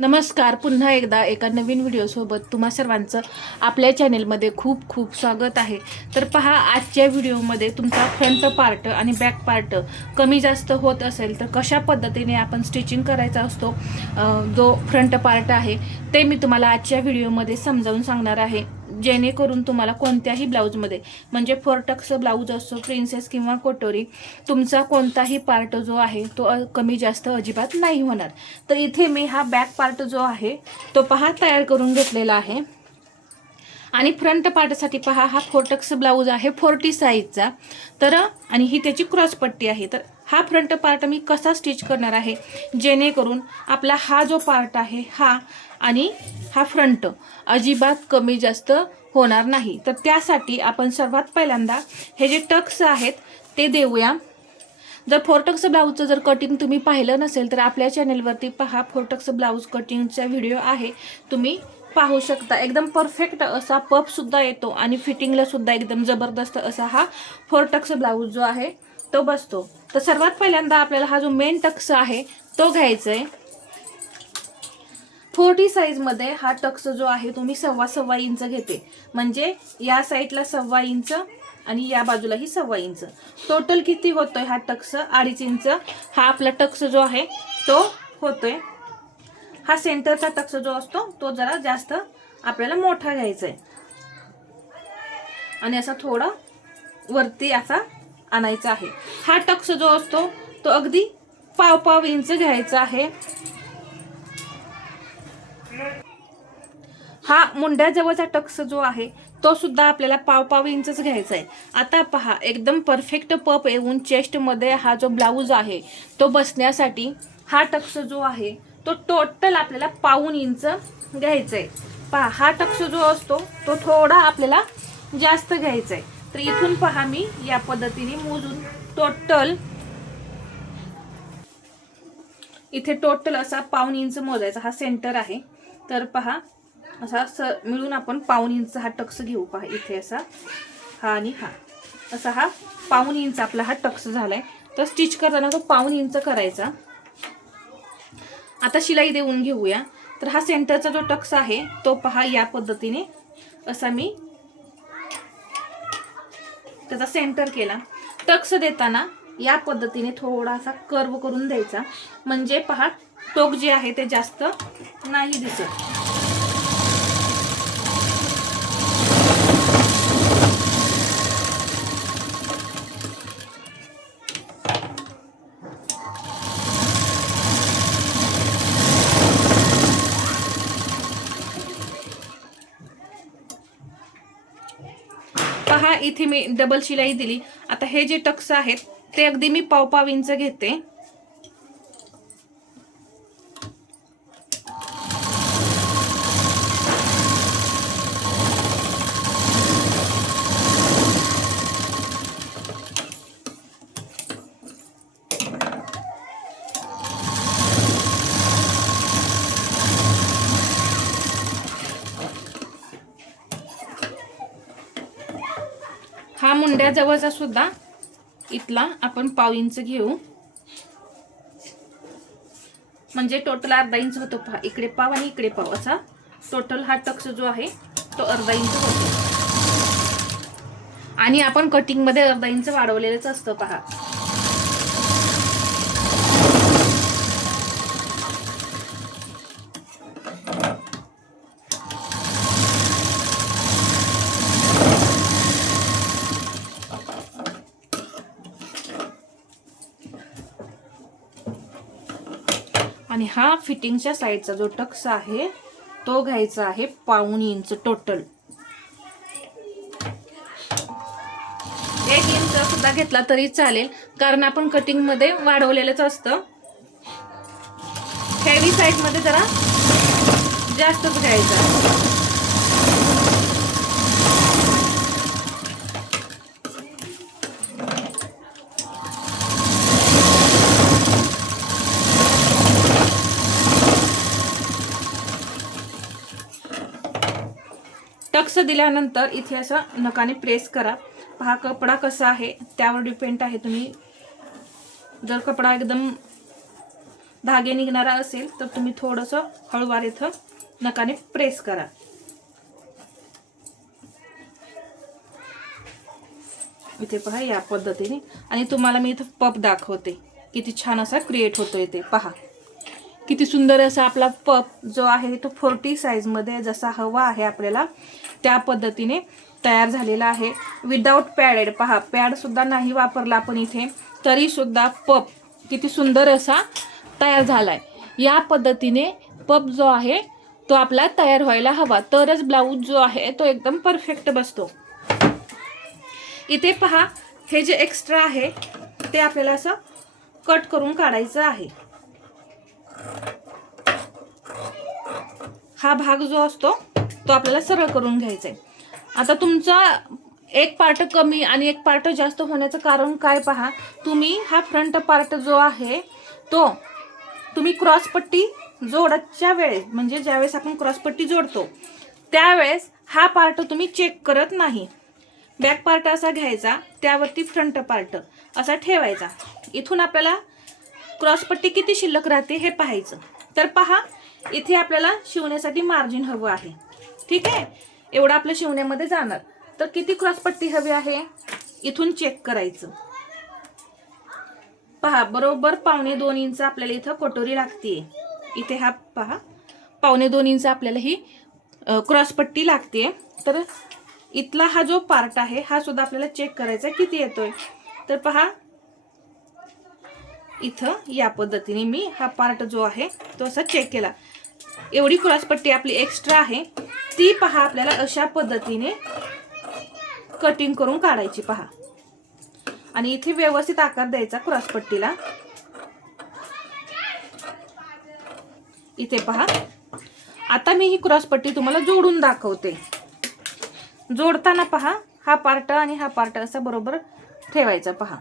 नमस्कार. पुन्हा एकदा एका नवीन व्हिडिओसोबत तुम्हा सर्वांचं आपल्या चॅनेलमध्ये खूप खूप स्वागत आहे. तर पहा आजच्या व्हिडिओमध्ये तुमचा फ्रंट पार्ट आणि बॅक पार्ट कमी जास्त होत असेल तर कशा पद्धतीने आपण स्टिचिंग करायचा असतो जो फ्रंट पार्ट आहे ते मी तुम्हाला आजच्या व्हिडिओमध्ये समजावून सांगणार आहे. जेणेकरून तुम्हाला कोणत्याही ब्लाऊजमध्ये म्हणजे फोरटक्स ब्लाऊज असो प्रिन्सेस किंवा कोटोरी तुमचा कोणताही पार्ट जो आहे तो कमी जास्त अजिबात नाही होणार. तर इथे मी हा बॅक पार्ट जो आहे तो पहा तयार करून घेतलेला आहे. आणि फ्रंट पार्टसाठी पहा हा फोर्टक्स ब्लाऊज आहे फोर्टी साईजचा तर आणि ही त्याची क्रॉस पट्टी आहे. तर हा फ्रंट पार्ट मी कसा स्टिच करणार आहे? जेणेकरून आपला हा जो पार्ट आहे हा आणि हा फ्रंट अजिबात कमी जास्त होणार नाही. तर त्यासाठी आपण सर्वात पहिल्यांदा हे जे टक्स आहेत ते देऊया. जर फोर्टक्स ब्लाऊजचं जर कटिंग तुम्ही पाहिलं नसेल तर आपल्या चॅनेलवरती पहा फोर्टक्स ब्लाऊज कटिंगचा व्हिडिओ आहे. तुम्ही पाहू शकता. एकदम परफेक्ट असा पफसुद्धा येतो आणि फिटिंगलासुद्धा एकदम जबरदस्त असा हा फोर्टक्स ब्लाऊज जो आहे तो बसतो. तर सर्वात पहिल्यांदा आपल्याला हा जो मेन टक्स आहे तो घ्यायचा आहे फोर्टी साईजमध्ये हा टक्स जो आहे तो मी सव्वा सव्वा इंच घेते. म्हणजे या साईडला सव्वा इंच आणि या बाजूलाही सव्वा इंच. टोटल किती होतोय हा टक्स? अडीच इंच. हा आपला टक्स जो आहे तो होतोय. हा सेंटरचा टक्स जो असतो तो जरा जास्त आपल्याला मोठा घ्यायचा आहे आणि असा थोडा वरती असा आणायचा आहे. हा टक्स जो असतो तो अगदी पाव पाव इंच घ्यायचा आहे. हा मुंड्याजवळचा टक्स जो आहे तो सुद्धा आपल्याला पाव पाव इंचच घ्यायचा आहे. आता पहा एकदम परफेक्ट पप येऊन चेस्टमध्ये हा जो ब्लाऊज आहे तो बसण्यासाठी हा टक्स जो आहे तो टोटल आपल्याला पाऊन इंच घ्यायचा आहे. पहा हा टक्स जो असतो तो थोडा आपल्याला जास्त घ्यायचा आहे. तर इथून पहा मी या पद्धतीने मोजून. टोटल इथे टोटल असा पाऊन इंच मोजायचा हा सेंटर आहे. तर पहा असा स मिळून आपण पाऊन इंच हा टक्स घेऊ. पहा इथे असा हा आणि हा. असा हा पाऊन इंच आपला हा टक्स झालाय. तर स्टिच करताना तो पाऊन इंच करायचा. आता शिलाई देऊन घेऊया. तर हा सेंटरचा जो टक्स आहे तो पहा या पद्धतीने असा मी त्याचा सेंटर केला. टक्स देताना या पद्धतीने थोडासा कर्व करून द्यायचा. म्हणजे पहा टोक जे आहे ते जास्त नाही दिसत पहा इथे मी डबल शिलाई दिली. आता हे जे टक्स आहेत ते अगदी मी पाव पाव इंच घेते. हा मुंड्याजवळचा सुद्धा इथला आपण पाव इंच घेऊ. म्हणजे टोटल अर्धा इंच होतो पहा. इकडे पाव आणि इकडे पाव असा टोटल हा टक्स जो आहे तो अर्धा इंच होतो. आणि आपण कटिंगमध्ये अर्धा इंच वाढवलेलंच असतं पहा. आणि हा फिटिंगच्या साईडचा जो टक्स आहे तो घ्यायचा आहे पाऊन इंच टोटल. एक इंच सुद्धा घेतला तरी चालेल कारण आपण कटिंगमध्ये वाढवलेलंच असतं. हेवी साईडमध्ये जरा जास्तच घ्यायचं टक्स दिल्यानंतर इथे असं नकाने प्रेस करा. पहा कपडा कसा आहे त्यावर डिपेंड आहे. तुम्ही जर कपडा एकदम धागे निघणारा असेल तर तुम्ही थोडंसं हळूवार इथं नकाने प्रेस करा. इथे पहा या पद्धतीने. आणि तुम्हाला मी इथं पप दाखवते. किती छान असा क्रिएट होतोय ते. पहा. किती सुंदर असा आपला पप जो आहे तो फोर्टी साईजमध्ये जसा हवा आहे आपल्याला त्या पद्धतीने तयार झालेला आहे. विदाऊट पॅडेड पहा पॅडसुद्धा नाही वापरला आपण इथे तरीसुद्धा पप किती सुंदर असा तयार झाला आहे या पद्धतीने पप जो आहे तो आपला तयार व्हायला हवा. तरच ब्लाऊज जो आहे तो एकदम परफेक्ट बसतो. इथे पहा हे जे एक्स्ट्रा आहे ते आपल्याला असं कट करून काढायचं आहे. हा भाग जो असतो तो आपल्याला सरळ करून घ्यायचा आहे आता तुमचा एक पार्ट कमी आणि एक पार्ट जास्त होण्याचं कारण काय पहा? तुम्ही हा फ्रंट पार्ट जो आहे तो तुम्ही क्रॉसपट्टी जोडच्या वेळेस म्हणजे ज्यावेळेस आपण क्रॉसपट्टी जोडतो त्यावेळेस हा पार्ट तुम्ही चेक करत नाही. बॅक पार्ट असा घ्यायचा त्यावरती फ्रंट पार्ट असा ठेवायचा. इथून आपल्याला क्रॉसपट्टी किती शिल्लक राहते हे पाहायचं. तर पहा इथे आपल्याला शिवण्यासाठी मार्जिन हवं आहे. ठीक आहे? एवढं आपल्या शिवण्यामध्ये जाणार. तर किती क्रॉसपट्टी हवी आहे? इथून चेक करायचं. पहा बरोबर पावणे दोन इंच आपल्याला इथं कटोरी लागते इथे हा पहा पावणे दोन इंच आपल्याला ही क्रॉसपट्टी लागते तर इथला हा जो पार्ट आहे हा सुद्धा आपल्याला चेक करायचा किती येतोय? तर पहा इथं या पद्धतीने मी हा पार्ट जो आहे तो असा चेक केला. एवढी क्रॉसपट्टी आपली एक्स्ट्रा आहे. ती पहा आपल्याला अशा पद्धतीने कटिंग करून काढायची पहा. आणि इथे व्यवस्थित आकार द्यायचा क्रॉसपट्टीला इथे पहा. आता मी ही क्रॉसपट्टी तुम्हाला जोडून दाखवते. जोडताना पहा हा पार्ट आणि हा पार्ट असा बरोबर ठेवायचा पहा.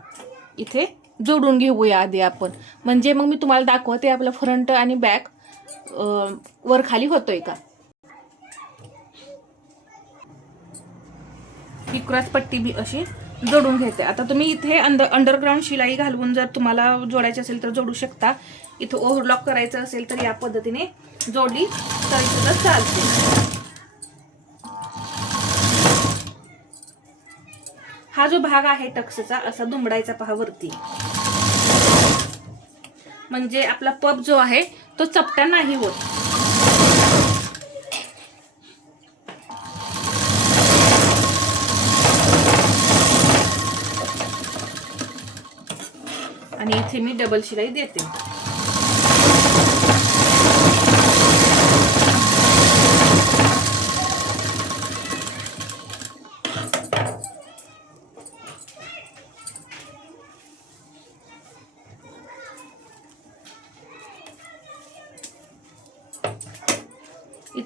इथे जोडून घेऊया आधी आपण. म्हणजे मग मी तुम्हाला दाखवते आपलं फ्रंट आणि बॅक वर खाली होतोय का? ही क्रॉसपट्टी बी अशी जोडून घेते. आता तुम्ही इथे अंडर अंडरग्राऊंड शिलाई घालवून जर तुम्हाला जोडायची असेल तर जोडू शकता. इथं ओव्हरलॉक करायचं असेल तर या पद्धतीने जोडली तरी सुद्धा चालते. हा जो भाग आहे टक्सचा असा दुमडायचा पहा वरती. म्हणजे आपला पप जो आहे तो चपटा नाही होत. आणि इथे मी डबल शिलाई देते.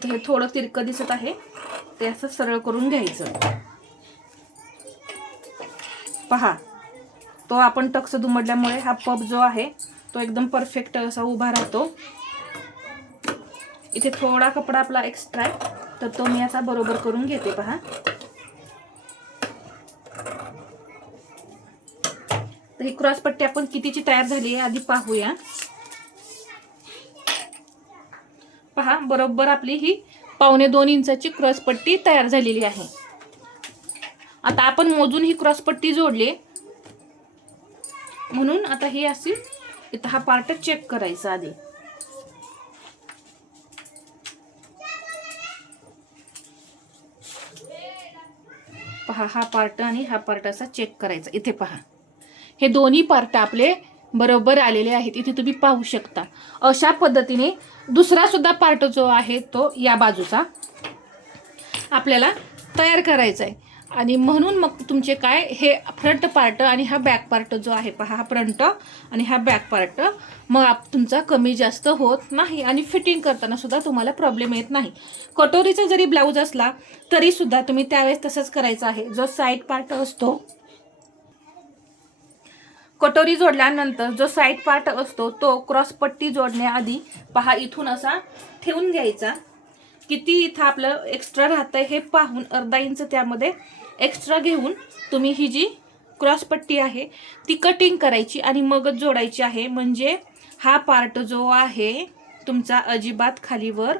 इथे हे थोडं तिरकं दिसत आहे. ते असं सरळ करून घ्यायचं. पहा तो आपण टक्स दुमडल्यामुळे हा पप जो आहे तो एकदम परफेक्ट असा उभा राहतो. इथे थोडा कपडा आपला एक्स्ट्रा आहे तर तो मी असा बरोबर करून घेते पहा. तर ही क्रॉसपट्टी आपण कितीची तयार झाली आहे आधी पाहूया. पहा बरोबर आपली ही पावणे दोन इंचाची क्रॉसपट्टी तयार झालेली आहे. आता आपण मोजून ही क्रॉसपट्टी जोडली. म्हणून आता ही अशी इथं हा पार्ट चेक करायचा आधी. पहा हा पार्ट आणि हा पार्ट असा चेक करायचा. इथे पहा. हे दोन्ही पार्ट आपले बरोबर आलेले आहेत. इथे तुम्ही पाहू शकता. अशा पद्धतीने दुसरा सुद्धा पार्ट जो आहे तो या बाजूचा आपल्याला तयार करायचा आहे आणि म्हणून मग तुमचे काय हे फ्रंट पार्ट आणि हा बॅक पार्ट जो आहे पहा हा फ्रंट आणि हा बॅक पार्ट मग आप तुमचा कमी जास्त होत नाही आणि फिटिंग करताना सुद्धा तुम्हाला प्रॉब्लेम येत नाही. कटोरीचा जरी ब्लाऊज असला तरीसुद्धा तुम्ही त्यावेळेस तसंच करायचं आहे. जो साईड पार्ट असतो कटोरी जोडल्यानंतर जो साईड पार्ट असतो तो क्रॉसपट्टी जोडण्याआधी पहा इथून असा ठेवून घ्यायचा. किती इथं आपलं एक्स्ट्रा राहतं हे पाहून अर्धा इंच त्यामध्ये एक्स्ट्रा घेऊन तुम्ही ही जी क्रॉसपट्टी आहे ती कटिंग करायची आणि मगच जोडायची आहे. म्हणजे हा पार्ट जो आहे तुमचा अजिबात खालीवर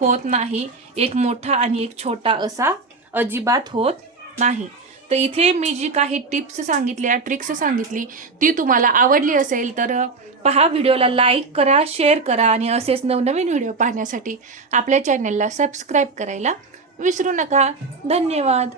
होत नाही. एक मोठा आणि एक छोटा असा अजिबात होत नाही. तर इथे मी जी काही टिप्स सांगितल्या ट्रिक्स सांगितली ती तुम्हाला आवडली असेल तर पहा व्हिडिओला लाईक करा शेअर करा आणि असेच नवनवीन व्हिडिओ पाहण्यासाठी आपल्या चॅनलला सबस्क्राईब करायला विसरू नका. धन्यवाद.